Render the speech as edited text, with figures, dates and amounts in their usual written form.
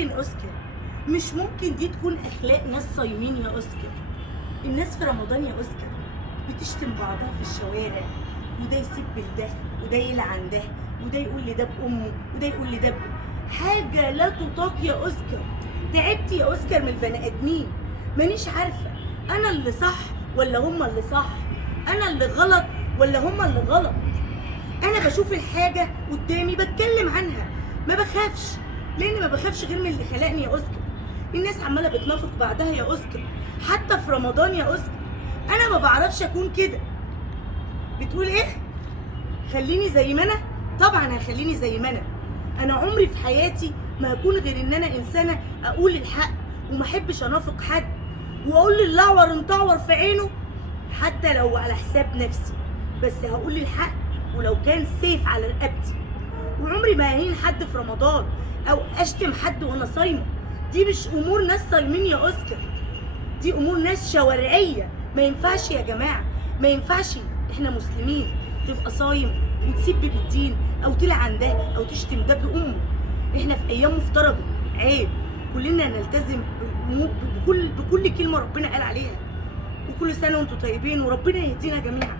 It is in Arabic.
ممكن اوسكار، مش ممكن دي تكون اخلاق ناس صايمين يا اوسكار. الناس في رمضان يا اوسكار بتشتم بعضها في الشوارع، وده يسب لده وده يلعن ده وده يقول لده بامه وده يقول لده حاجه لا تطاق يا اوسكار. تعبت يا اوسكار من البني ادمين، مانيش عارفه انا اللي صح ولا هما اللي صح، انا اللي غلط ولا هما اللي غلط. انا بشوف الحاجه قدامي بتكلم عنها، ما بخافش، لان ما بخافش غير من اللي خلقني يا اوسكار. الناس عماله بتنافق بعدها يا اوسكار، حتى في رمضان يا اوسكار. انا ما بعرفش اكون كده. بتقول ايه؟ خليني زي ما انا؟ طبعا هخليني زي ما انا عمري في حياتي ما هكون غير ان انا انسانه اقول الحق وما احبش انافق حد، واقول للاعور انتعور في عينه حتى لو على حساب نفسي، بس هقول الحق ولو كان سيف على رقبتي. وعمري ما اهين حد في رمضان او اشتم حد وانا صايمه. دي مش امور ناس صايمين يا اوسكار، دي امور ناس شوارعيه. ما ينفعش يا جماعه، ما ينفعش. احنا مسلمين تبقى صايم وتسب بالدين او تلعن ده او تشتم ده بامه. احنا في ايام مفترضه، عيب كلنا نلتزم بكل كلمه ربنا قال عليها. وكل سنه وانتم طيبين وربنا يهدينا جميعا.